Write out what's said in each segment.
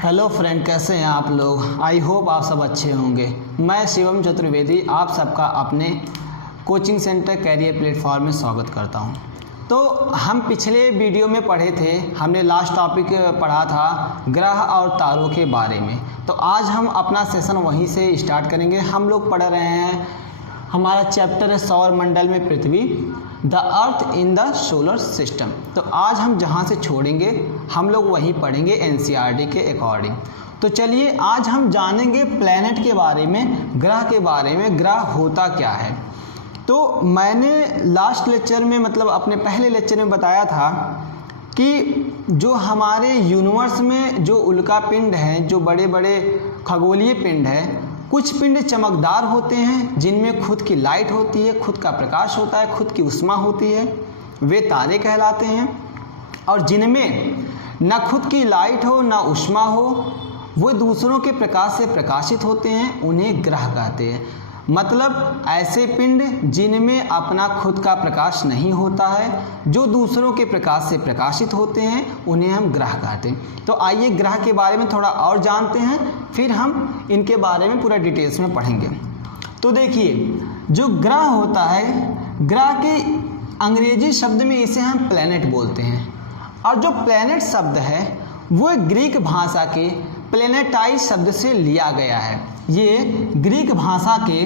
Hello friend, कैसे हैं आप लोग। आई होप आप सब अच्छे होंगे। मैं शिवम चतुर्वेदी आप सबका अपने कोचिंग सेंटर कैरियर प्लेटफॉर्म में स्वागत करता हूं। तो हम पिछले वीडियो में पढ़े थे, हमने लास्ट टॉपिक पढ़ा था ग्रह और तारों के बारे में। तो आज हम अपना सेशन वहीं से स्टार्ट करेंगे। हम लोग पढ़ रहे हैं, हमारा चैप्टर है सौर मंडल में पृथ्वी, the earth in the solar system. तो आज हम जहाँ से छोड़ेंगे हम लोग वहीं पढ़ेंगे एनसीईआरटी के अकॉर्डिंग। तो चलिए आज हम जानेंगे प्लैनेट के बारे में, ग्रह के बारे में, ग्रह होता क्या है। तो मैंने लास्ट लेक्चर में मतलब अपने पहले लेक्चर में बताया था कि जो हमारे यूनिवर्स में जो उल्का पिंड हैं, जो बड़े बड़े खगोलीय पिंड हैं, कुछ पिंड चमकदार होते हैं जिनमें खुद की लाइट होती है, खुद का प्रकाश होता है, खुद की ऊष्मा होती है, वे तारे कहलाते हैं। और जिनमें न खुद की लाइट हो न ऊष्मा हो, वो दूसरों के प्रकाश से प्रकाशित होते हैं, उन्हें ग्रह कहते हैं। मतलब ऐसे पिंड जिनमें अपना खुद का प्रकाश नहीं होता है, जो दूसरों के प्रकाश से प्रकाशित होते हैं, उन्हें हम ग्रह कहते हैं। तो आइए ग्रह के बारे में थोड़ा और जानते हैं, फिर हम इनके बारे में पूरा डिटेल्स में पढ़ेंगे। तो देखिए, जो ग्रह होता है, ग्रह के अंग्रेजी शब्द में इसे हम प्लैनेट बोलते हैं। और जो प्लैनेट शब्द है वो ग्रीक भाषा के प्लेनेटाइज शब्द से लिया गया है। ये ग्रीक भाषा के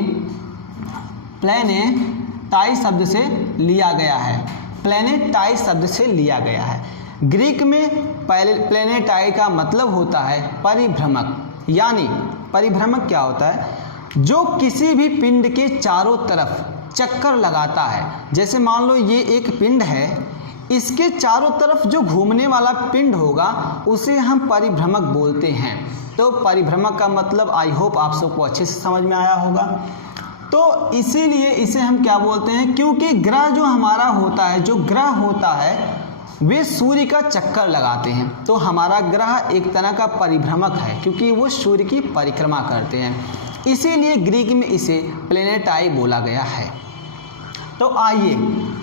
प्लेनेटाइज शब्द से लिया गया है। प्लेनेटाइज शब्द से लिया गया है। ग्रीक में प्लेनेटाइज का मतलब होता है परिभ्रमक। यानी परिभ्रमक क्या होता है? जो किसी भी पिंड के चारों तरफ चक्कर लगाता है। जैसे मान लो ये एक पिंड है, इसके चारों तरफ जो घूमने वाला पिंड होगा उसे हम परिभ्रमक बोलते हैं। तो परिभ्रमक का मतलब आई होप आप सबको अच्छे से समझ में आया होगा। तो इसीलिए इसे हम क्या बोलते हैं, क्योंकि ग्रह जो हमारा होता है, जो ग्रह होता है वे सूर्य का चक्कर लगाते हैं। तो हमारा ग्रह एक तरह का परिभ्रमक है, क्योंकि वो सूर्य की परिक्रमा करते हैं। इसीलिए ग्रीक में इसे प्लेनेटाई बोला गया है। तो आइए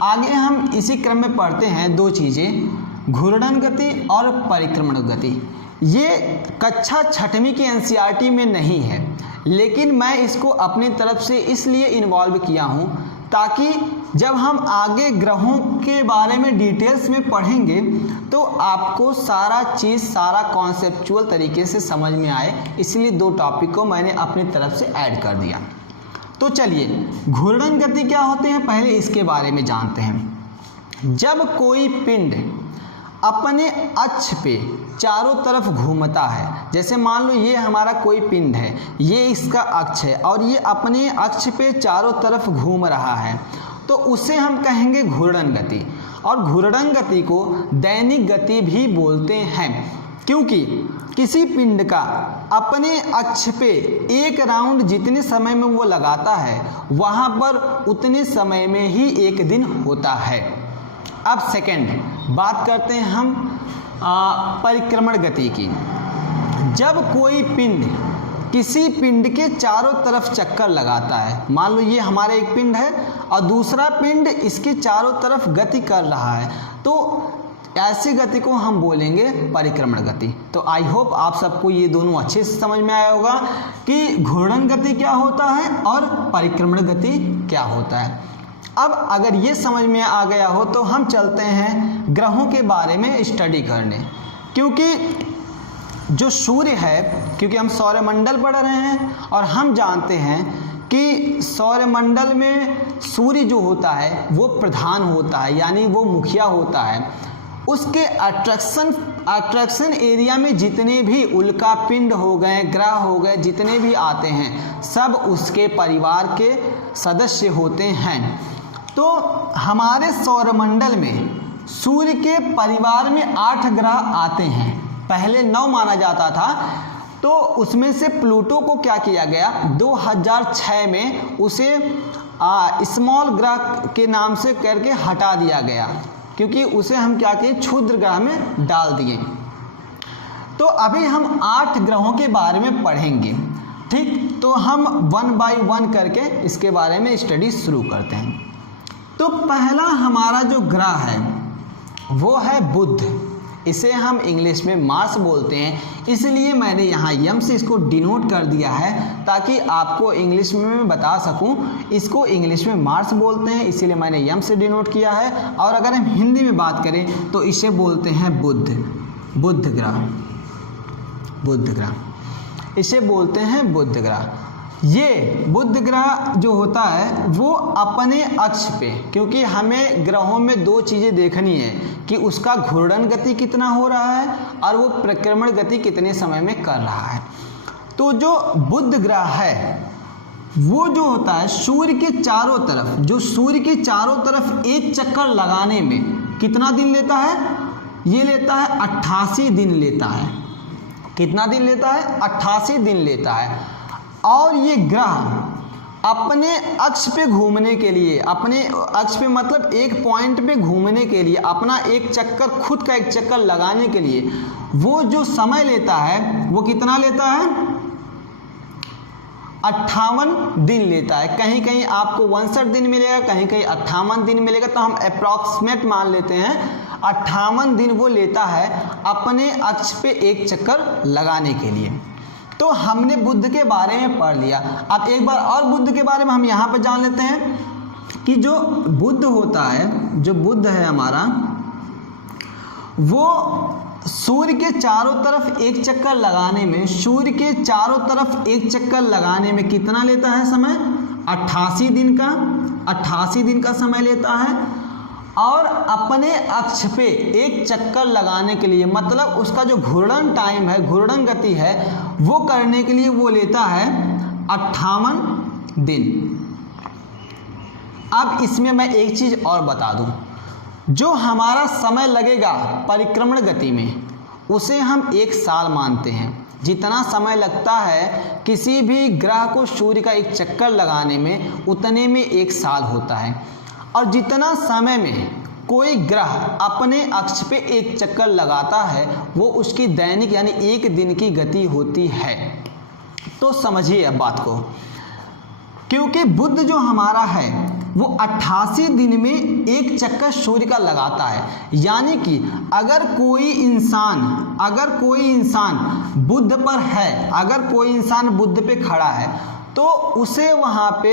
आगे हम इसी क्रम में पढ़ते हैं दो चीज़ें, घूर्णन गति और परिक्रमण गति। ये कक्षा 6वीं की एनसीईआरटी में नहीं है, लेकिन मैं इसको अपनी तरफ से इसलिए इन्वॉल्व किया हूँ ताकि जब हम आगे ग्रहों के बारे में डिटेल्स में पढ़ेंगे तो आपको सारा चीज़, सारा कॉन्सेप्चुअल तरीके से समझ में आए। इसलिए दो टॉपिक को मैंने अपनी तरफ से ऐड कर दिया। तो चलिए घूर्णन गति क्या होते हैं पहले इसके बारे में जानते हैं। जब कोई पिंड अपने अक्ष पे चारों तरफ घूमता है, जैसे मान लो ये हमारा कोई पिंड है, ये इसका अक्ष है और ये अपने अक्ष पे चारों तरफ घूम रहा है, तो उसे हम कहेंगे घूर्णन गति। और घूर्णन गति को दैनिक गति भी बोलते हैं, क्योंकि किसी पिंड का अपने अक्ष पे एक राउंड जितने समय में वो लगाता है, वहाँ पर उतने समय में ही एक दिन होता है। अब सेकंड बात करते हैं हम परिक्रमण गति की। जब कोई पिंड किसी पिंड के चारों तरफ चक्कर लगाता है, मान लो ये हमारे एक पिंड है और दूसरा पिंड इसके चारों तरफ गति कर रहा है, तो ऐसी गति को हम बोलेंगे परिक्रमण गति। तो आई होप आप सबको ये दोनों अच्छे से समझ में आया होगा कि घूर्णन गति क्या होता है और परिक्रमण गति क्या होता है। अब अगर ये समझ में आ गया हो तो हम चलते हैं ग्रहों के बारे में स्टडी करने। क्योंकि जो सूर्य है, क्योंकि हम सौरमंडल पढ़ रहे हैं और हम जानते हैं कि सौरमंडल में सूर्य जो होता है वो प्रधान होता है, यानी वो मुखिया होता है। उसके अट्रैक्शन एरिया में जितने भी उल्का पिंड हो गए, ग्रह हो गए, जितने भी आते हैं, सब उसके परिवार के सदस्य होते हैं। तो हमारे सौरमंडल में सूर्य के परिवार में 8 ग्रह आते हैं। पहले 9 माना जाता था, तो उसमें से प्लूटो को क्या किया गया, 2006 में उसे स्मॉल ग्रह के नाम से करके हटा दिया गया, क्योंकि उसे हम क्या किए, क्षुद्र ग्रह में डाल दिए। तो अभी हम 8 ग्रहों के बारे में पढ़ेंगे, ठीक। तो हम 1 बाय 1 करके इसके बारे में स्टडी शुरू करते हैं। तो पहला हमारा जो ग्रह है वो है बुध। इसे हम इंग्लिश में मार्स बोलते हैं, इसलिए मैंने यहाँ यम से इसको डिनोट कर दिया है ताकि आपको इंग्लिश में मैं बता सकूं। इसको इंग्लिश में मार्स बोलते हैं, इसीलिए मैंने यम से डिनोट किया है। और अगर हम हिंदी में बात करें तो इसे बोलते हैं बुध ग्रह, इसे बोलते हैं बुध ग्रह। ये बुध ग्रह जो होता है वो अपने अक्ष पे, क्योंकि हमें ग्रहों में दो चीज़ें देखनी है कि उसका घूर्णन गति कितना हो रहा है और वो परिक्रमण गति कितने समय में कर रहा है। तो जो बुध ग्रह है वो जो होता है सूर्य के चारों तरफ, जो सूर्य के चारों तरफ एक चक्कर लगाने में कितना दिन लेता है? ये लेता है 88 दिन लेता है। कितना दिन लेता है? 88 दिन लेता है। और ये ग्रह अपने अक्ष पे घूमने के लिए, अपने अक्ष पे मतलब एक पॉइंट पे घूमने के लिए, अपना एक चक्कर, खुद का एक चक्कर लगाने के लिए वो जो समय लेता है वो कितना लेता है? 58 दिन लेता है। कहीं कहीं आपको 59 दिन मिलेगा, कहीं कहीं 58 दिन मिलेगा, तो हम अप्रॉक्सीमेट मान लेते हैं 58 दिन वो लेता है अपने अक्ष पे एक चक्कर लगाने के लिए। तो हमने बुध के बारे में पढ़ लिया। अब एक बार और बुध के बारे में हम यहाँ पे जान लेते हैं कि जो बुध होता है, जो बुध है हमारा, वो सूर्य के चारों तरफ एक चक्कर लगाने में, सूर्य के चारों तरफ एक चक्कर लगाने में कितना लेता है समय? 88 दिन का, 88 दिन का समय लेता है। और अपने अक्ष पे एक चक्कर लगाने के लिए, मतलब उसका जो घूर्णन टाइम है, घूर्णन गति है, वो करने के लिए वो लेता है 58 दिन। अब इसमें मैं एक चीज़ और बता दूं, जो हमारा समय लगेगा परिक्रमण गति में उसे हम 1 साल मानते हैं। जितना समय लगता है किसी भी ग्रह को सूर्य का एक चक्कर लगाने में, उतने में 1 साल होता है। और जितना समय में कोई ग्रह अपने अक्ष पे एक चक्कर लगाता है वो उसकी दैनिक यानी एक दिन की गति होती है। तो समझिए अब बात को, क्योंकि बुध जो हमारा है वो 88 दिन में एक चक्कर सूर्य का लगाता है। यानी कि अगर कोई इंसान बुध पर है, अगर कोई इंसान बुध पे खड़ा है तो उसे वहाँ पे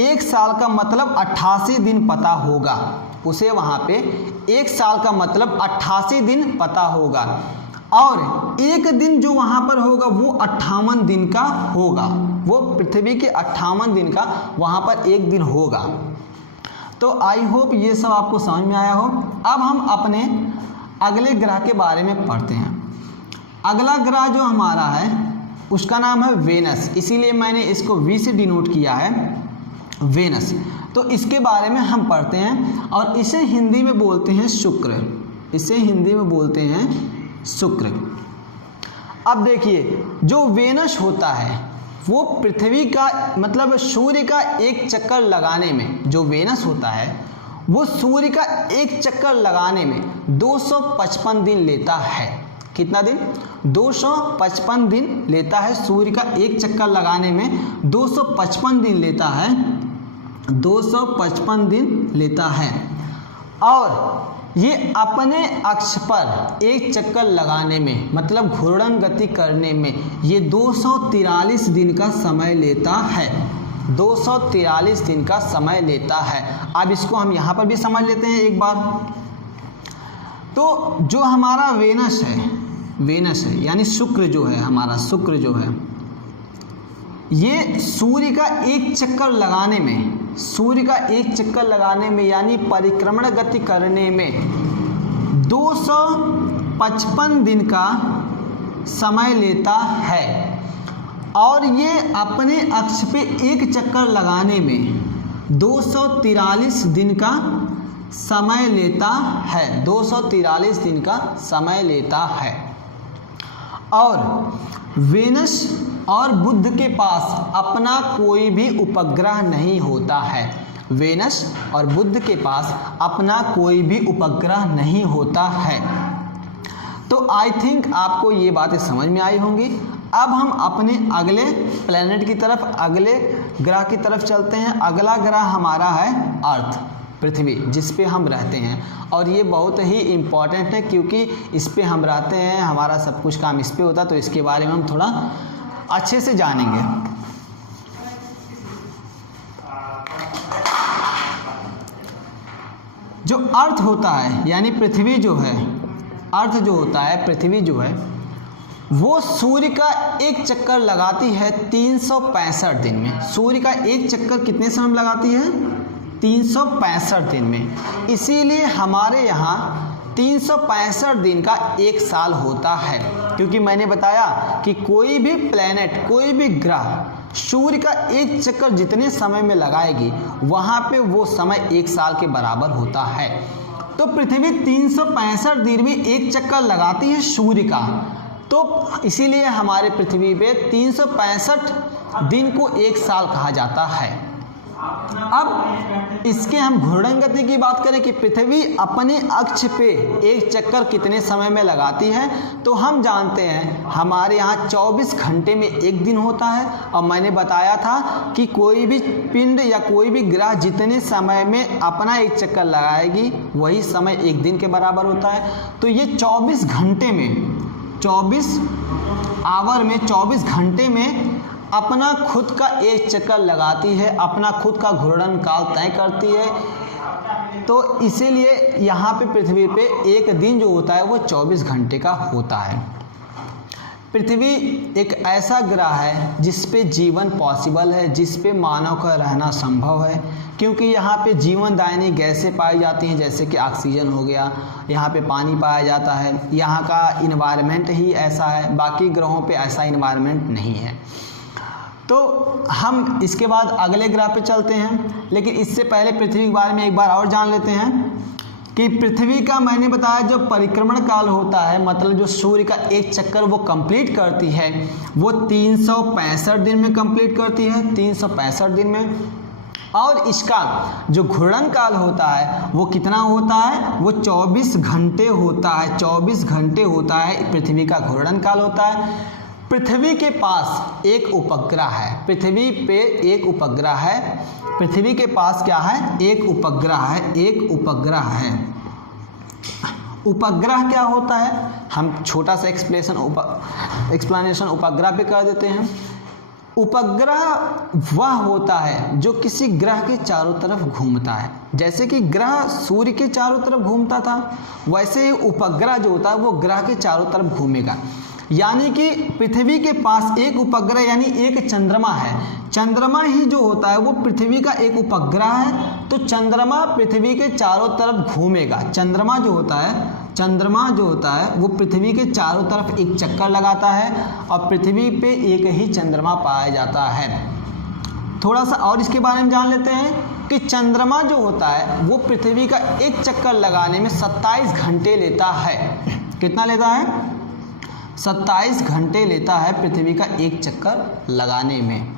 1 साल का मतलब 88 दिन पता होगा। उसे वहाँ पे 1 साल का मतलब 88 दिन पता होगा। और एक दिन जो वहाँ पर होगा वो 58 दिन का होगा। वो पृथ्वी के 58 दिन का वहाँ पर एक दिन होगा। तो आई होप ये सब आपको समझ में आया हो। अब हम अपने अगले ग्रह के बारे में पढ़ते हैं। अगला ग्रह जो हमारा है उसका नाम है वेनस, इसीलिए मैंने इसको वी से डिनोट किया है, वेनस। तो इसके बारे में हम पढ़ते हैं और इसे हिंदी में बोलते हैं शुक्र। इसे हिंदी में बोलते हैं शुक्र। अब देखिए, जो वेनस होता है वो पृथ्वी का मतलब सूर्य का एक चक्कर लगाने में, जो वेनस होता है वो सूर्य का एक चक्कर लगाने में 255 दिन लेता है। कितना दिन? 255 दिन लेता है। सूर्य का एक चक्कर लगाने में 255 दिन लेता है, 255 दिन लेता है। और ये अपने अक्ष पर एक चक्कर लगाने में मतलब घूर्णन गति करने में ये 243 दिन का समय लेता है। 243 दिन का समय लेता है। अब इसको हम यहाँ पर भी समझ लेते हैं एक बार। तो जो हमारा वेनस है यानी शुक्र जो है हमारा, शुक्र जो है ये सूर्य का एक चक्कर लगाने में, सूर्य का एक चक्कर लगाने में यानी परिक्रमण गति करने में 255 दिन का समय लेता है। और ये अपने अक्ष पे एक चक्कर लगाने में 243 दिन का समय लेता है। 243 दिन का समय लेता है। और वेनस और बुध के पास अपना कोई भी उपग्रह नहीं होता है। वेनस और बुध के पास अपना कोई भी उपग्रह नहीं होता है। तो आई थिंक आपको ये बातें समझ में आई होंगी। अब हम अपने अगले प्लैनेट की तरफ, अगले ग्रह की तरफ चलते हैं। अगला ग्रह हमारा है अर्थ, पृथ्वी जिस पे हम रहते हैं, और ये बहुत ही इम्पॉर्टेंट है क्योंकि इस पे हम रहते हैं, हमारा सब कुछ काम इस पे होता है, तो इसके बारे में हम थोड़ा अच्छे से जानेंगे। जो अर्थ होता है यानी पृथ्वी जो है, अर्थ जो होता है, पृथ्वी जो है वो सूर्य का एक चक्कर लगाती है 365 दिन में। सूर्य का एक चक्कर कितने समय में लगाती है? 365 दिन में। इसीलिए हमारे यहाँ 365 दिन का एक साल होता है, क्योंकि मैंने बताया कि कोई भी प्लेनेट, कोई भी ग्रह सूर्य का एक चक्कर जितने समय में लगाएगी वहाँ पे वो समय एक साल के बराबर होता है। तो पृथ्वी 365 दिन में एक चक्कर लगाती है सूर्य का, तो इसीलिए हमारे पृथ्वी पे 365 दिन को एक साल कहा जाता है। अब इसके हम घूर्णन गति की बात करें कि पृथ्वी अपने अक्ष पे एक चक्कर कितने समय में लगाती है, तो हम जानते हैं हमारे यहाँ 24 घंटे में एक दिन होता है। और मैंने बताया था कि कोई भी पिंड या कोई भी ग्रह जितने समय में अपना एक चक्कर लगाएगी वही समय एक दिन के बराबर होता है। तो ये 24 घंटे में, 24 आवर में, 24 घंटे में अपना खुद का एक चक्कर लगाती है, अपना खुद का घूर्णन काल तय करती है। तो इसीलिए यहाँ पे पृथ्वी पे एक दिन जो होता है वो 24 घंटे का होता है। पृथ्वी एक ऐसा ग्रह है जिस पे जीवन पॉसिबल है, जिस पे मानव का रहना संभव है, क्योंकि यहाँ पे जीवनदायिनी गैसें पाई जाती हैं, जैसे कि ऑक्सीजन हो गया, यहाँ पे पानी पाया जाता है। यहाँ का इन्वायरमेंट ही ऐसा है, बाकी ग्रहों पे ऐसा इन्वायरमेंट नहीं है। तो हम इसके बाद अगले ग्रह पे चलते हैं, लेकिन इससे पहले पृथ्वी के बारे में एक बार और जान लेते हैं कि पृथ्वी का मैंने बताया जो परिक्रमण काल होता है, मतलब जो सूर्य का एक चक्कर वो कंप्लीट करती है वो 365 दिन में कंप्लीट करती है, 365 दिन में। और इसका जो घूर्णन काल होता है वो कितना होता है? वो 24 घंटे होता है, 24 घंटे होता है पृथ्वी का घूर्णन काल होता है। पृथ्वी के पास एक उपग्रह है, पृथ्वी पे एक उपग्रह है, पृथ्वी के पास क्या है? एक उपग्रह है, एक उपग्रह है। उपग्रह क्या होता है? हम छोटा सा एक्सप्लेनेशन उपग्रह पे कर देते हैं। उपग्रह वह होता है जो किसी ग्रह के चारों तरफ घूमता है। जैसे कि ग्रह सूर्य के चारों तरफ घूमता था, वैसे ही उपग्रह जो होता है वो ग्रह के चारों तरफ घूमेगा। यानी कि पृथ्वी के पास एक उपग्रह यानी एक चंद्रमा है। चंद्रमा ही जो होता है वो पृथ्वी का एक उपग्रह है, तो चंद्रमा पृथ्वी के चारों तरफ घूमेगा। चंद्रमा जो होता है वो पृथ्वी के चारों तरफ एक चक्कर लगाता है, और पृथ्वी पे एक ही चंद्रमा पाया जाता है। थोड़ा सा और इसके बारे में जान लेते हैं कि चंद्रमा जो होता है वो पृथ्वी का एक चक्कर लगाने में 27 घंटे लेता है। कितना लेता है? 27 घंटे लेता है पृथ्वी का एक चक्कर लगाने में।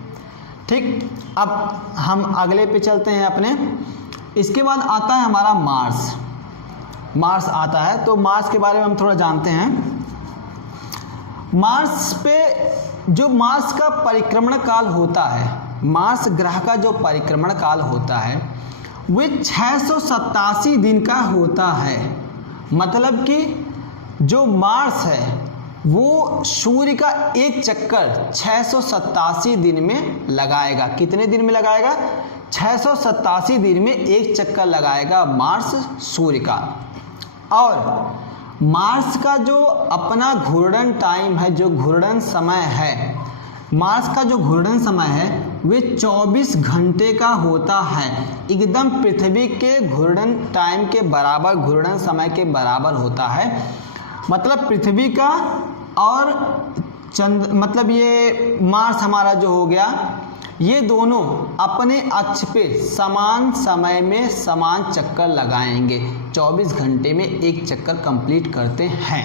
ठीक, अब हम अगले पे चलते हैं अपने। इसके बाद आता है हमारा मार्स। मार्स आता है, तो मार्स के बारे में हम थोड़ा जानते हैं। मार्स पे जो मार्स का परिक्रमण काल होता है, मार्स ग्रह का जो परिक्रमण काल होता है वो 687 दिन का होता है। मतलब कि जो मार्स है वो सूर्य का एक चक्कर 687 दिन में लगाएगा। कितने दिन में लगाएगा? 687 दिन में एक चक्कर लगाएगा मार्स सूर्य का। और मार्स का जो अपना घूर्णन टाइम है, जो घूर्णन समय है, मार्स का जो घूर्णन समय है वे 24 घंटे का होता है। एकदम पृथ्वी के घूर्णन टाइम के बराबर, घूर्णन समय के बराबर होता है। मतलब पृथ्वी का और मतलब ये मार्स हमारा जो हो गया, ये दोनों अपने अक्ष पे समान समय में समान चक्कर लगाएंगे। 24 घंटे में एक चक्कर कंप्लीट करते हैं।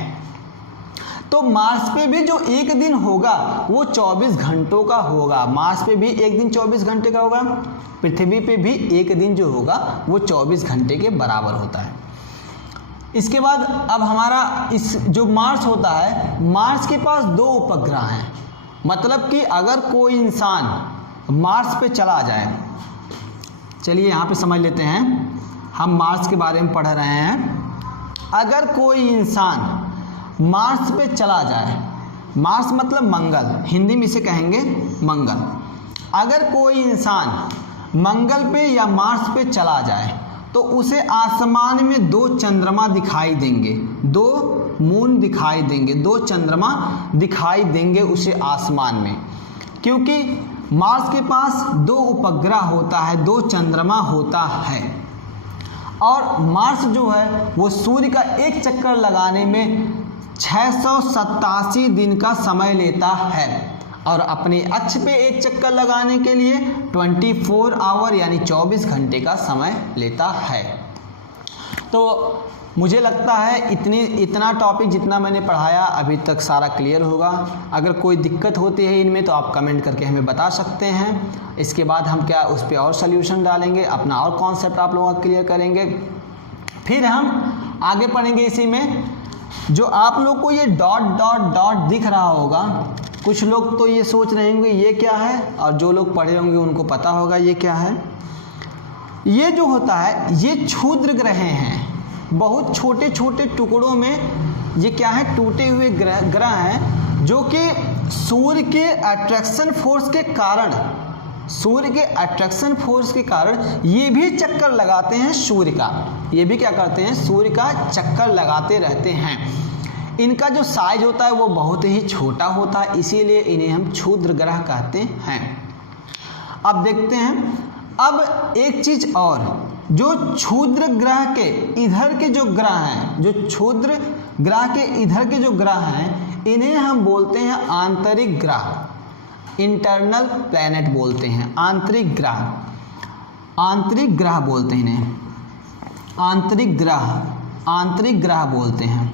तो मार्स पे भी जो एक दिन होगा वो 24 घंटों का होगा। मार्स पे भी एक दिन 24 घंटे का होगा, पृथ्वी पे भी एक दिन जो होगा वो 24 घंटे के बराबर होता है। इसके बाद अब हमारा इस जो मार्स होता है, मार्स के पास 2 उपग्रह हैं। मतलब कि अगर कोई इंसान मार्स पे चला जाए, चलिए यहाँ पे समझ लेते हैं। हम मार्स के बारे में पढ़ रहे हैं। अगर कोई इंसान मार्स पे चला जाए, मार्स मतलब मंगल, हिंदी में इसे कहेंगे मंगल। अगर कोई इंसान मंगल पे या मार्स पे चला जाए तो उसे आसमान में 2 चंद्रमा दिखाई देंगे, 2 मून दिखाई देंगे, 2 चंद्रमा दिखाई देंगे उसे आसमान में, क्योंकि मार्स के पास 2 उपग्रह होता है, 2 चंद्रमा होता है। और मार्स जो है वो सूर्य का एक चक्कर लगाने में 687 दिन का समय लेता है और अपने अक्ष पे एक चक्कर लगाने के लिए 24 आवर यानी 24 घंटे का समय लेता है। तो मुझे लगता है इतना टॉपिक जितना मैंने पढ़ाया अभी तक सारा क्लियर होगा। अगर कोई दिक्कत होती है इनमें तो आप कमेंट करके हमें बता सकते हैं। इसके बाद हम क्या उस पर और सल्यूशन डालेंगे, अपना और कॉन्सेप्ट आप लोगों का क्लियर करेंगे। फिर हम आगे पढ़ेंगे इसी में। जो आप लोग को ये डॉट डॉट डॉट दिख रहा होगा, कुछ लोग तो ये सोच रहे होंगे ये क्या है, और जो लोग पढ़े होंगे उनको पता होगा ये क्या है। ये जो होता है ये क्षुद्र ग्रह हैं, बहुत छोटे छोटे टुकड़ों में ये क्या है, टूटे हुए ग्रह हैं, जो कि सूर्य के अट्रैक्शन फोर्स के कारण, सूर्य के अट्रैक्शन फोर्स के कारण ये भी चक्कर लगाते हैं सूर्य का, ये भी क्या करते हैं, सूर्य का चक्कर लगाते रहते हैं। इनका जो साइज होता है वो बहुत ही छोटा होता है, इसीलिए इन्हें हम क्षुद्र ग्रह कहते हैं। अब देखते हैं, अब एक चीज और, जो क्षुद्र ग्रह के इधर के जो ग्रह हैं, जो क्षुद्र ग्रह के इधर के जो ग्रह हैं, इन्हें हम बोलते हैं आंतरिक ग्रह, इंटरनल प्लैनेट बोलते हैं, आंतरिक ग्रह, आंतरिक ग्रह बोलते हैं इन्हें, आंतरिक ग्रह, आंतरिक ग्रह बोलते हैं।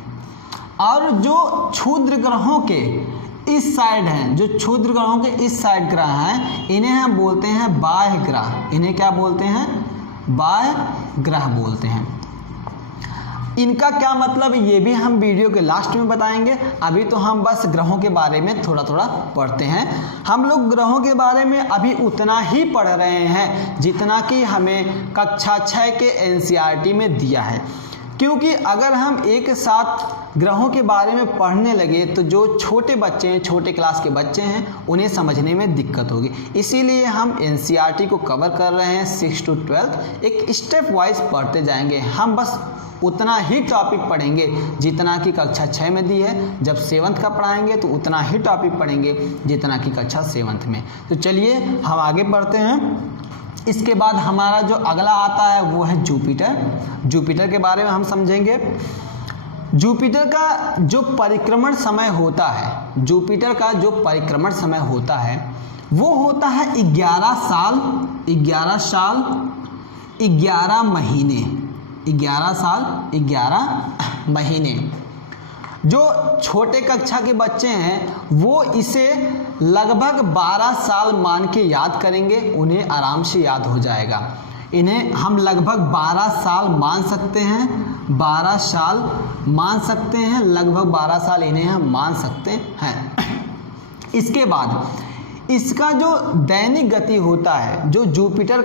और जो क्षुद्र ग्रहों के इस साइड हैं, जो क्षुद्र ग्रहों के इस साइड ग्रह हैं, इन्हें हम बोलते हैं बाह्य ग्रह। इन्हें क्या बोलते हैं, बाह्य ग्रह बोलते हैं। इनका क्या मतलब ये भी हम वीडियो के लास्ट में बताएंगे। अभी तो हम बस ग्रहों के बारे में थोड़ा थोड़ा पढ़ते हैं। हम लोग ग्रहों के बारे में अभी उतना ही पढ़ रहे हैं जितना कि हमें कक्षा 6 के NCERT में दिया है, क्योंकि अगर हम एक साथ ग्रहों के बारे में पढ़ने लगे तो जो छोटे बच्चे हैं, छोटे क्लास के बच्चे हैं, उन्हें समझने में दिक्कत होगी। इसीलिए हम NCERT को कवर कर रहे हैं 6 to 12, एक स्टेप वाइज पढ़ते जाएंगे। हम बस उतना ही टॉपिक पढ़ेंगे जितना कि कक्षा 6 में दी है। जब 7th का पढ़ाएंगे तो उतना ही टॉपिक पढ़ेंगे जितना कि कक्षा 7th में। तो चलिए हम आगे बढ़ते हैं। इसके बाद हमारा जो अगला आता है वो है जुपिटर। जुपिटर के बारे में हम समझेंगे। जुपिटर का जो परिक्रमण समय होता है, जुपिटर का जो परिक्रमण समय होता है वो होता है 11 साल 11 महीने, 11 साल 11 महीने। जो छोटे कक्षा के बच्चे हैं वो इसे लगभग 12 साल मान के याद करेंगे, उन्हें आराम से याद हो जाएगा। इन्हें हम लगभग 12 साल मान सकते हैं, 12 साल मान सकते हैं, लगभग 12 साल इन्हें हम मान सकते हैं। इसके बाद इसका जो दैनिक गति होता है, जो जुपिटर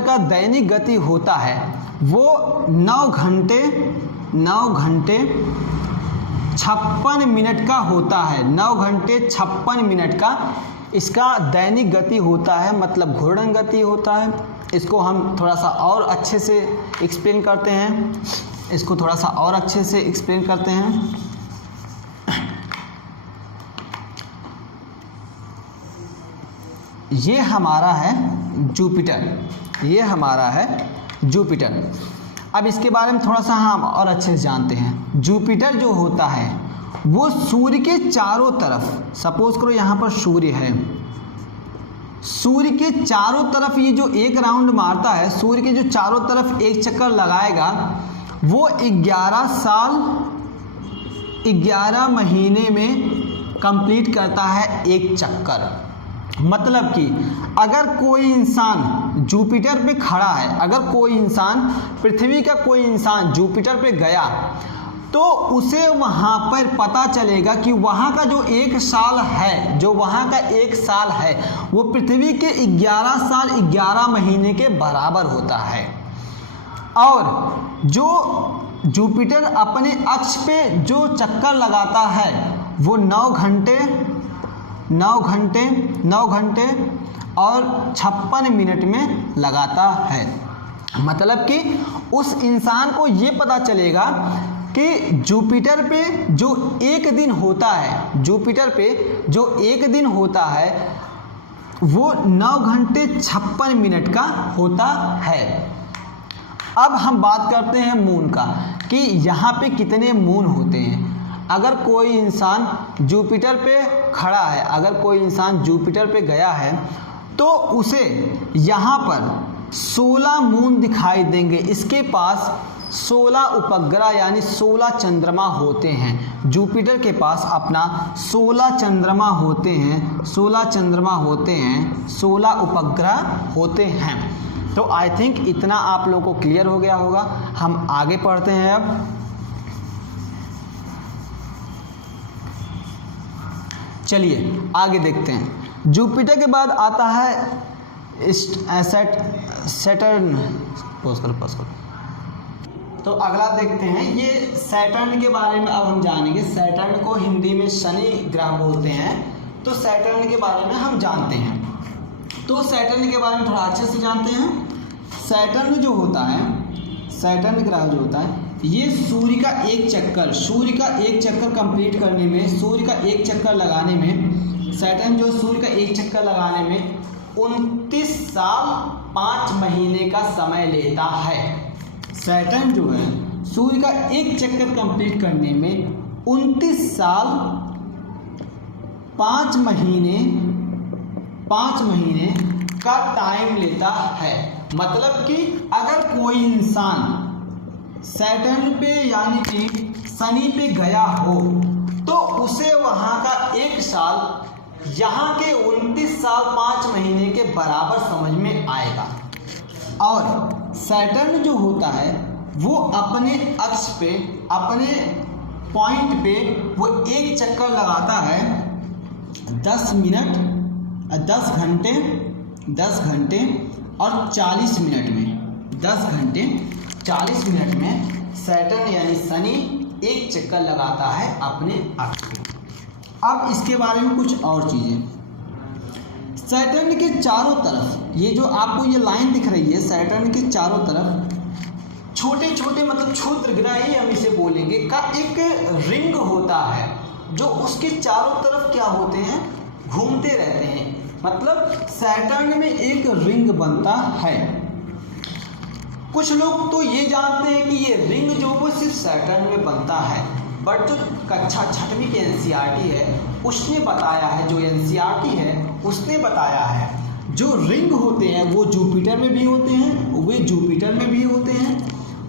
का दैनिक गति होता है वो 9 घंटे 56 मिनट का होता है। 9 घंटे 56 मिनट का इसका दैनिक गति होता है, मतलब घूर्णन गति होता है। इसको हम थोड़ा सा और अच्छे से एक्सप्लेन करते हैं, इसको थोड़ा सा और अच्छे से एक्सप्लेन करते हैं। ये हमारा है जुपिटर, ये हमारा है जुपिटर। अब इसके बारे में थोड़ा सा हम और अच्छे से जानते हैं। जुपिटर जो होता है वो सूर्य के चारों तरफ, सपोज करो यहाँ पर सूर्य है, सूर्य के चारों तरफ ये जो एक राउंड मारता है, सूर्य के जो चारों तरफ एक चक्कर लगाएगा, वो 11 साल 11 महीने में कंप्लीट करता है एक चक्कर। मतलब कि अगर कोई इंसान जुपिटर पे खड़ा है, अगर कोई इंसान, पृथ्वी का कोई इंसान जुपिटर पे गया तो उसे वहाँ पर पता चलेगा कि वहाँ का जो एक साल है, जो वहाँ का एक साल है वो पृथ्वी के 11 साल 11 महीने के बराबर होता है। और जो जुपिटर अपने अक्ष पे जो चक्कर लगाता है वो 9 घंटे और 56 मिनट में लगाता है। मतलब कि उस इंसान को ये पता चलेगा कि जुपिटर पे जो एक दिन होता है, जुपिटर पे जो एक दिन होता है वो 9 घंटे 56 मिनट का होता है। अब हम बात करते हैं मून का कि यहाँ पे कितने मून होते हैं। अगर कोई इंसान जुपिटर पे खड़ा है, अगर कोई इंसान जुपिटर पे गया है तो उसे यहाँ पर 16 मून दिखाई देंगे। इसके पास 16 उपग्रह यानी 16 चंद्रमा होते हैं। जुपिटर के पास अपना 16 चंद्रमा होते हैं, 16 चंद्रमा होते हैं, 16 उपग्रह होते हैं। तो आई थिंक इतना आप लोगों को क्लियर हो गया होगा। हम आगे पढ़ते हैं। अब चलिए आगे देखते हैं। जुपिटर के बाद आता है सैटर्न। पॉज करो। तो अगला देखते हैं, ये सैटर्न के बारे में अब हम जानेंगे। सैटर्न को हिंदी में शनि ग्रह बोलते हैं। तो सैटर्न के बारे में हम जानते हैं। तो सैटर्न के बारे में थोड़ा अच्छे से जानते हैं। सैटर्न जो होता है, सैटर्न ग्रह जो होता है, ये सूर्य का एक चक्कर कंप्लीट करने में, सूर्य का एक चक्कर लगाने में, सैटर्न जो सूर्य का एक चक्कर लगाने में 29 साल 5 महीने का समय लेता है। सैटर्न जो है सूर्य का एक चक्कर कंप्लीट करने में 29 साल 5 महीने का टाइम लेता है। मतलब कि अगर कोई इंसान सैटर्न पे यानी कि शनि पे गया हो तो उसे वहाँ का एक साल यहाँ के 29 साल 5 महीने के बराबर समझ में आएगा। और सैटर्न जो होता है वो अपने अक्ष पे, अपने पॉइंट पे वो एक चक्कर लगाता है 10 घंटे और 40 मिनट में। 10 घंटे 40 मिनट में सैटर्न यानी शनि एक चक्कर लगाता है अपने अक्ष पे। अब इसके बारे में कुछ और चीज़ें। सैटर्न के चारों तरफ, ये जो आपको ये लाइन दिख रही है, सैटर्न के चारों तरफ छोटे छोटे मतलब क्षुद्र ग्रह ही हम इसे बोलेंगे का एक रिंग होता है, जो उसके चारों तरफ क्या होते हैं, घूमते रहते हैं। मतलब सैटर्न में एक रिंग बनता है। कुछ लोग तो ये जानते हैं कि ये रिंग जो वो सिर्फ सैटर्न में बनता है, बट जो कक्षा 6वीं की एनसीईआरटी है उसने बताया है, जो एनसीईआरटी है उसने बताया है जो रिंग होते हैं वो जुपिटर में भी होते हैं, वे जुपिटर में भी होते हैं,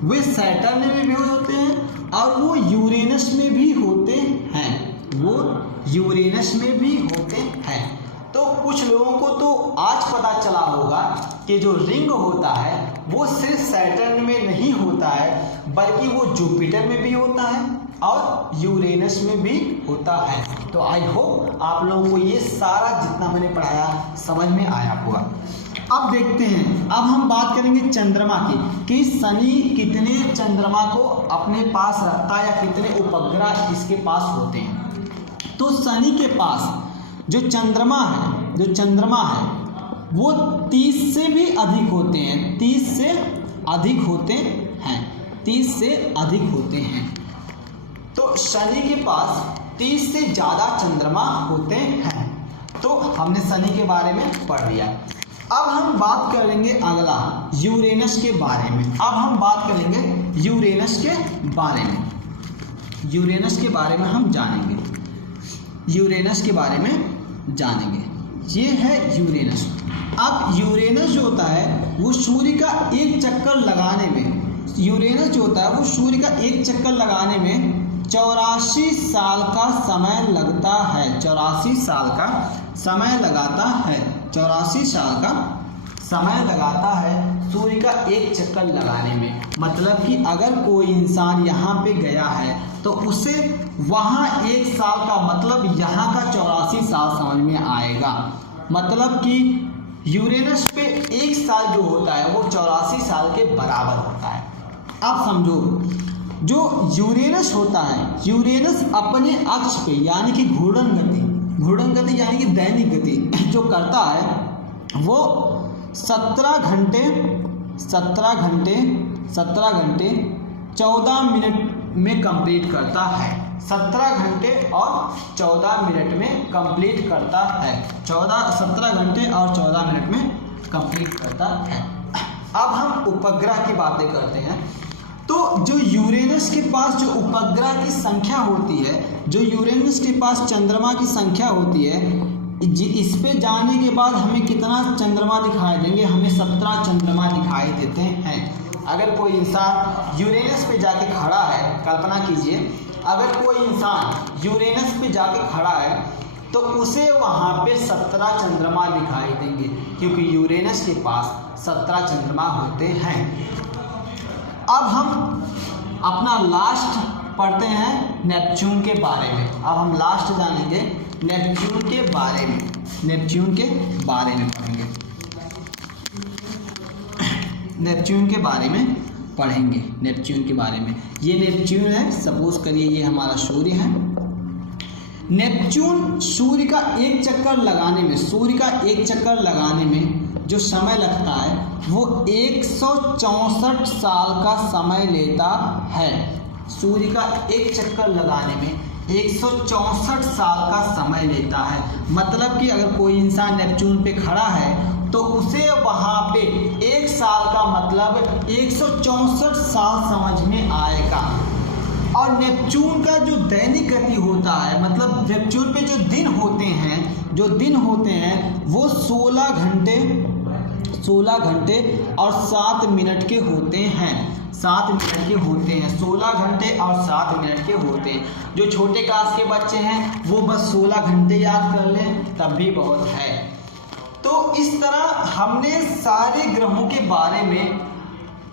वे सैटर्न में भी होते हैं और वो यूरेनस में भी होते हैं, वो यूरेनस में भी होते हैं। तो कुछ लोगों को तो आज पता चला होगा कि जो रिंग होता है वो सिर्फ सैटर्न में नहीं होता है, बल्कि वो जुपिटर में भी होता है और यूरेनस में भी होता है। तो आई होप आप लोगों को ये सारा जितना मैंने पढ़ाया समझ में आया होगा। अब देखते हैं, अब हम बात करेंगे चंद्रमा की कि शनि कितने चंद्रमा को अपने पास रखता है या कितने उपग्रह इसके पास होते हैं। तो शनि के पास जो चंद्रमा है वो 30 से भी अधिक होते हैं, 30 से अधिक होते हैं। तो शनि के पास 30 से ज़्यादा चंद्रमा होते हैं। तो हमने शनि के बारे में पढ़ लिया। अब हम बात करेंगे अगला यूरेनस के बारे में। अब हम बात करेंगे यूरेनस के बारे में। यूरेनस के बारे में हम जानेंगे, यूरेनस के बारे में जानेंगे। ये है यूरेनस। अब यूरेनस जो होता है वो सूर्य का एक चक्कर लगाने में, यूरेनस जो होता है वो सूर्य का एक चक्कर लगाने में 84 साल का समय लगता है। 84 साल का समय लगाता है, 84 साल का समय लगाता है सूर्य का एक चक्कर लगाने में। मतलब कि अगर कोई इंसान यहाँ पे गया है तो उसे वहाँ एक साल का मतलब यहाँ का 84 साल समझ में आएगा। मतलब कि यूरेनस पे एक साल जो होता है वो 84 साल के बराबर होता है। अब समझो, जो यूरेनस होता है, यूरेनस अपने अक्ष पे यानी कि घूर्णन गति यानी कि दैनिक गति जो करता है वो 17 घंटे 14 मिनट में कंप्लीट करता है। 17 घंटे और 14 मिनट में कंप्लीट करता है। 17 घंटे और 14 मिनट में कंप्लीट करता है। अब हम उपग्रह की बातें करते हैं। तो जो यूरेनस के पास जो उपग्रह की संख्या होती है, जो यूरेनस के पास चंद्रमा की संख्या होती है, इस पे जाने के बाद हमें कितना चंद्रमा दिखाई देंगे? हमें 17 चंद्रमा दिखाई देते हैं। अगर कोई इंसान यूरेनस पे जाके खड़ा है, कल्पना कीजिए अगर कोई इंसान यूरेनस पे जाके खड़ा है तो उसे वहाँ पे 17 चंद्रमा दिखाई देंगे, क्योंकि यूरेनस के पास 17 चंद्रमा होते हैं। अब हम अपना लास्ट पढ़ते हैं नेपच्यून के बारे में। अब हम लास्ट जानेंगे नेपच्यून के बारे में। नेपच्यून के बारे में पढ़ेंगे। नेपच्यून के बारे में पढ़ेंगे। नेपच्यून के बारे में, ये नेपच्यून है, सपोज करिए ये हमारा सूर्य है। नेपच्यून सूर्य का एक चक्कर लगाने में जो समय लगता है वो 164 साल का समय लेता है। सूर्य का एक चक्कर लगाने में 164 साल का समय लेता है। मतलब कि अगर कोई इंसान नेपच्यून पे खड़ा है तो उसे वहाँ पे 1 साल का मतलब 164 साल समझ में आएगा। और नेपच्यून का जो दैनिक गति होता है, मतलब नेपच्यून पे जो दिन होते हैं वो 16 घंटे और 7 मिनट के होते हैं। 7 मिनट के होते हैं, 16 घंटे और 7 मिनट के होते हैं। जो छोटे क्लास के बच्चे हैं वो बस 16 घंटे याद कर लें तब भी बहुत है। तो इस तरह हमने सारे ग्रहों के बारे में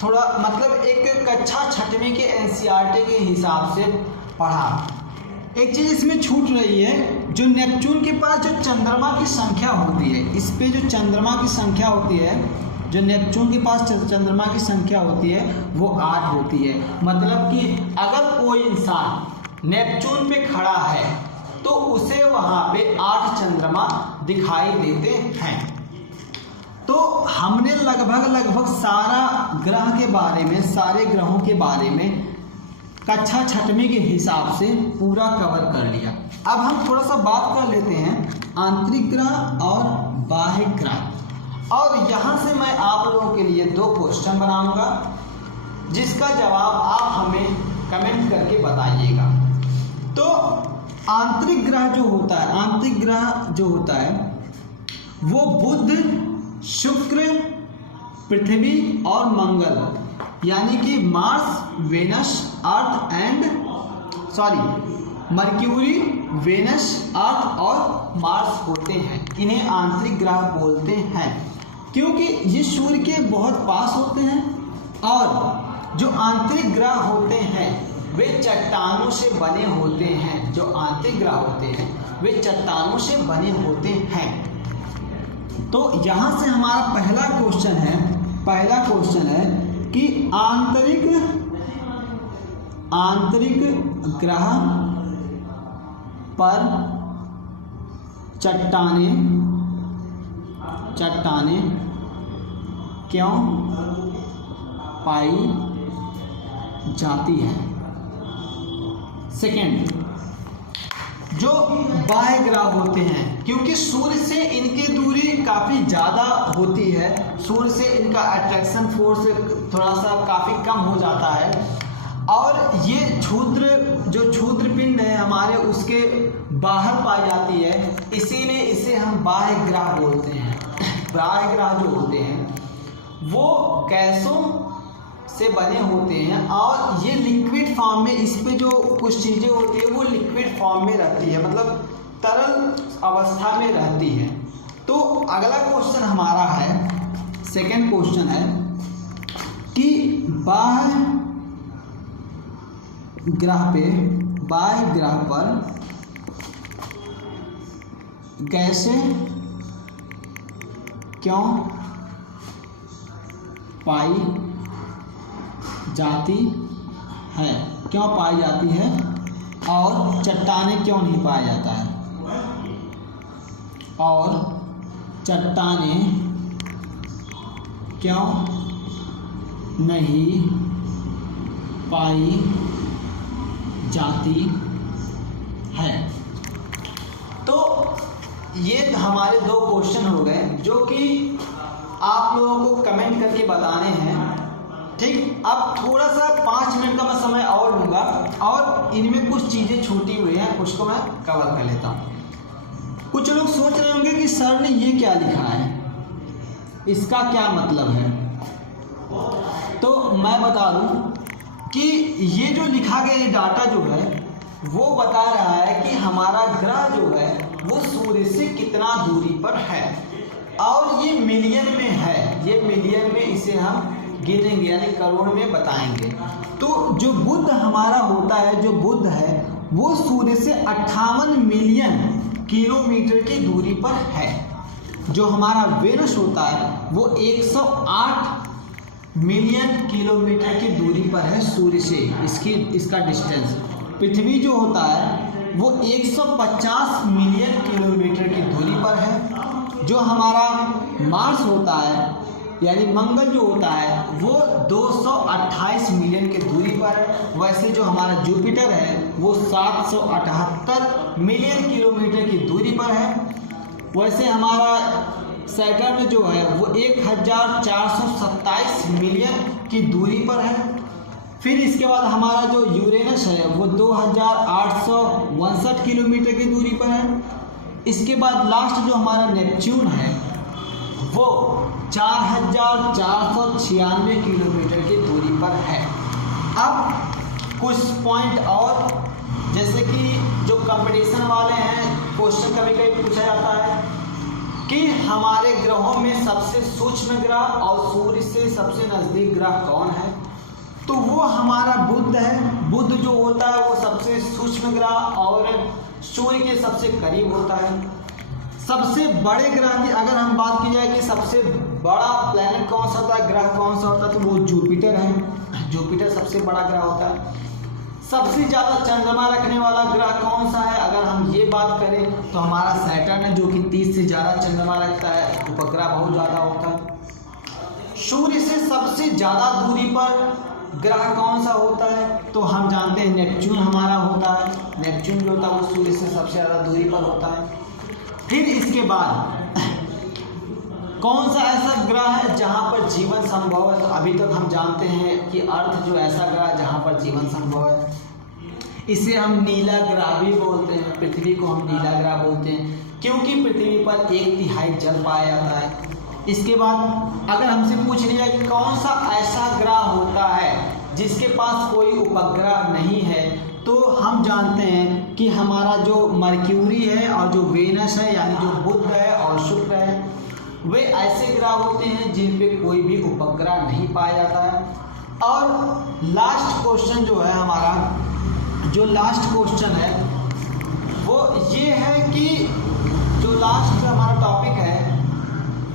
थोड़ा मतलब एक कक्षा 6वीं के एनसीईआरटी के हिसाब से पढ़ा। एक चीज़ इसमें छूट रही है, जो नेपच्यून के पास जो चंद्रमा की संख्या होती है, इस पे जो चंद्रमा की संख्या होती है, जो नेपच्यून के पास चंद्रमा की संख्या होती है वो 8 होती है। मतलब कि अगर कोई इंसान नेपच्यून पे खड़ा है तो उसे वहाँ पे 8 चंद्रमा दिखाई देते हैं। तो हमने लगभग सारा ग्रह के बारे में, सारे ग्रहों के बारे में कक्षा 6वीं के हिसाब से पूरा कवर कर लिया। अब हम थोड़ा सा बात कर लेते हैं आंतरिक ग्रह और बाह्य ग्रह। और यहाँ से मैं आप लोगों के लिए 2 क्वेश्चन बनाऊंगा जिसका जवाब आप हमें कमेंट करके बताइएगा। तो आंतरिक ग्रह जो होता है वो बुध, शुक्र, पृथ्वी और मंगल यानी कि Mars, Venus, Earth and Mercury, Venus, Earth और मार्स होते हैं। इन्हें आंतरिक ग्रह बोलते हैं क्योंकि ये सूर्य के बहुत पास होते हैं। और जो आंतरिक ग्रह होते हैं वे चट्टानों से बने होते हैं। जो आंतरिक ग्रह होते हैं वे चट्टानों से बने होते हैं। तो यहाँ से हमारा पहला क्वेश्चन है कि आंतरिक ग्रह पर चट्टानें क्यों पाई जाती है। सेकेंड, जो बाह्य ग्रह होते हैं क्योंकि सूर्य से इनकी दूरी काफ़ी ज़्यादा होती है, सूर्य से इनका अट्रैक्शन फोर्स थोड़ा सा काफ़ी कम हो जाता है और ये क्षुद्र पिंड है हमारे उसके बाहर पाई जाती है, इसीलिए इसे हम बाह्य ग्रह बोलते हैं। बाह्य ग्रह जो होते हैं वो गैसों से बने होते हैं और ये लिक्विड फॉर्म में, इस पे जो कुछ चीज़ें होती है वो लिक्विड फॉर्म में रहती है, मतलब तरल अवस्था में रहती है। तो अगला क्वेश्चन हमारा है, सेकंड क्वेश्चन है कि बाह्य ग्रह पर गैसें क्यों पाई जाती है, क्यों पाई जाती है, और चट्टानें क्यों नहीं पाया जाता है, और चट्टानें क्यों नहीं पाई जाती है। तो ये हमारे 2 क्वेश्चन हो गए जो कि आप लोगों को कमेंट करके बताने हैं। ठीक, अब थोड़ा सा 5 मिनट का मैं समय और लूँगा और इनमें कुछ चीज़ें छूटी हुई हैं, उसको मैं कवर कर लेता हूँ। कुछ लोग सोच रहे होंगे कि सर ने ये क्या लिखा है, इसका क्या मतलब है। तो मैं बता दूं कि ये जो लिखा गया ये डाटा जो है वो बता रहा है कि हमारा ग्रह जो है वो सूर्य से कितना दूरी पर है, और ये मिलियन में है, ये मिलियन में इसे हम गिनेंगे यानी करोड़ में बताएंगे। तो जो बुध हमारा होता है, जो बुध है वो सूर्य से 58 मिलियन किलोमीटर की दूरी पर है। जो हमारा वेनस होता है वो 108 मिलियन किलोमीटर की दूरी पर है सूर्य से, इसका डिस्टेंस। पृथ्वी जो होता है वो 150 मिलियन किलोमीटर की दूरी पर है। जो हमारा मार्स होता है यानी मंगल जो होता है वो 228 मिलियन की दूरी पर है। वैसे जो हमारा जुपिटर है वो 778 मिलियन किलोमीटर की दूरी पर है। वैसे हमारा सैटर्न जो है वो 1427 मिलियन की दूरी पर है। फिर इसके बाद हमारा जो यूरेनस है वो 2862 किलोमीटर की दूरी पर है। इसके बाद लास्ट जो हमारा नेपच्यून है वो 4496 किलोमीटर की दूरी पर है। अब कुछ पॉइंट और, जैसे कि जो कंपटीशन वाले हैं क्वेश्चन कभी कभी पूछा जाता है कि हमारे ग्रहों में सबसे सूक्ष्म ग्रह और सूर्य से सबसे नज़दीक ग्रह कौन है, तो वो हमारा बुध है। बुध जो होता है वो सबसे सूक्ष्म ग्रह और सूर्य के सबसे करीब होता है। सबसे बड़े ग्रह की अगर हम बात की जाए कि सबसे बड़ा प्लैनेट कौन सा होता है, ग्रह कौन सा होता है, तो वो जुपिटर है। जुपिटर सबसे बड़ा ग्रह होता है। सबसे ज़्यादा चंद्रमा रखने वाला ग्रह कौन सा है, अगर हम ये बात करें तो हमारा सैटर्न है जो कि 30 से ज़्यादा चंद्रमा रखता है, उपग्रह बहुत ज़्यादा होता है। सूर्य से सबसे ज़्यादा दूरी पर ग्रह कौन सा होता है, तो हम जानते हैं नेपच्यून हमारा होता है। नेपच्यून जो होता है वो सूर्य से सबसे ज़्यादा दूरी पर होता है। फिर इसके बाद कौन सा ऐसा ग्रह है जहाँ पर जीवन संभव है, तो अभी तक हम जानते हैं कि अर्थ जो ऐसा ग्रह जहाँ पर जीवन संभव है, इसे हम नीला ग्रह भी बोलते हैं। पृथ्वी को हम नीला ग्रह बोलते हैं क्योंकि पृथ्वी पर 1/3 जल पाया जाता है। इसके बाद अगर हमसे पूछ लिया कि कौन सा ऐसा ग्रह होता है जिसके पास कोई उपग्रह नहीं है, तो हम जानते हैं कि हमारा जो मर्क्यूरी है और जो वेनस है यानी जो बुध है और शुक्र है, वे ऐसे ग्रह होते हैं जिन पे कोई भी उपग्रह नहीं पाया जाता है। और लास्ट क्वेश्चन जो है हमारा, जो लास्ट क्वेश्चन है वो ये है कि जो लास्ट हमारा टॉपिक है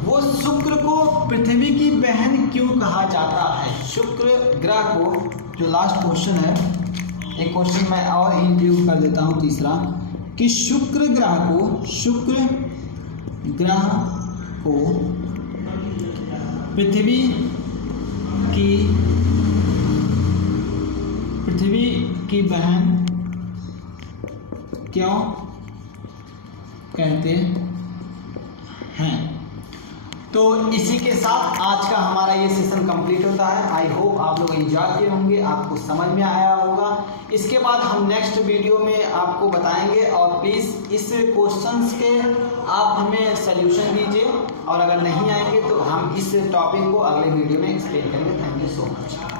वो शुक्र को पृथ्वी की बहन क्यों कहा जाता है। शुक्र ग्रह को, जो लास्ट क्वेश्चन है, एक क्वेश्चन मैं और इंक्लूड कर देता हूँ तीसरा, कि शुक्र ग्रह को पृथ्वी की बहन क्यों कहते हैं। तो इसी के साथ आज का हमारा ये सेशन कंप्लीट होता है। आई होप आप लोग एंजॉय किए होंगे, आपको समझ में आया होगा। इसके बाद हम नेक्स्ट वीडियो में आपको बताएंगे, और प्लीज़ इस क्वेश्चंस के आप हमें सल्यूशन दीजिए, और अगर नहीं आएंगे तो हम इस टॉपिक को अगले वीडियो में एक्सप्लेन करेंगे। Thank you so much.